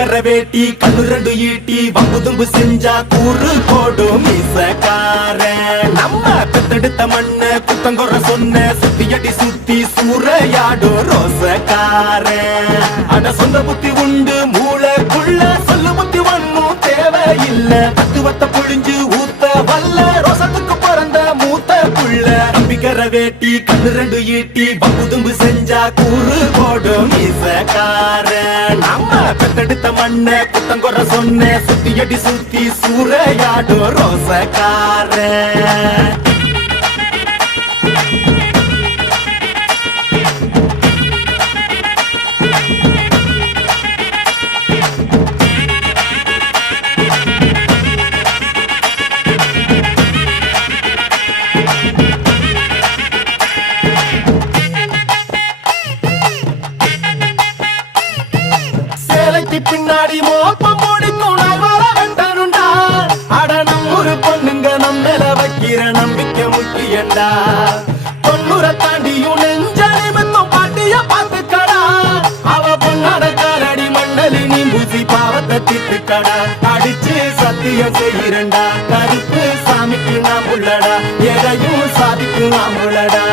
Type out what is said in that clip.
நம்பிக்கற வேட்டி கண்ணு ரெண்டு ஈட்டி வம்புதும்பு செஞ்சா கூறு போடும் மீசக்காரன். நம்ம பெத்தெடுத்த மண்ண குத்தங்கொற சொன்ன சுத்தியடி சுத்தி சூறையாடும் ரோசக்காரன். அட சொந்த புத்தி உண்டு மூளைக்குள்ள சொல்லு புத்தி ஒண்ணும் தேவையில்ல. தத்துவத்தை புழிஞ்சு ஊத்த வல்ல ரோசத்துக்கு பிறந்த மூத்த புள்ள. நம்பிக்கற வேட்டி கண்ணு ரெண்டு ஈட்டி வம்புதும்பு செஞ்சா கூறு போடும் மீசக்காரன். நம்ம பெத்தெடுத்த மண்ண குத்தங்கொற சொன்ன சுத்தியடி சுத்தி சூறையாடும் ரோசக்காரன். பின்னாடி மோப்பம் முடிக்கும் நாய்வால வெட்டனுண்டா. அட நம்மூரு பொண்ணுங்க நம்மள வைக்கிற நம்பிக்கை முக்கியண்டா. 90 தாண்டியும் நெஞ்ச நிமித்தம் பாட்டிய பாத்துக்கடா. அவ பொண்ணாட காலடி மண்ணலி நீ பூசி பாவத்தை திட்டுக்கடா. அடிச்சு சத்தியம் செய்கிறண்டா கருப்பு சாமிக்கு நாம் உள்ளடா. எதையும் சாதிக்கும் நாம் உள்ளடா.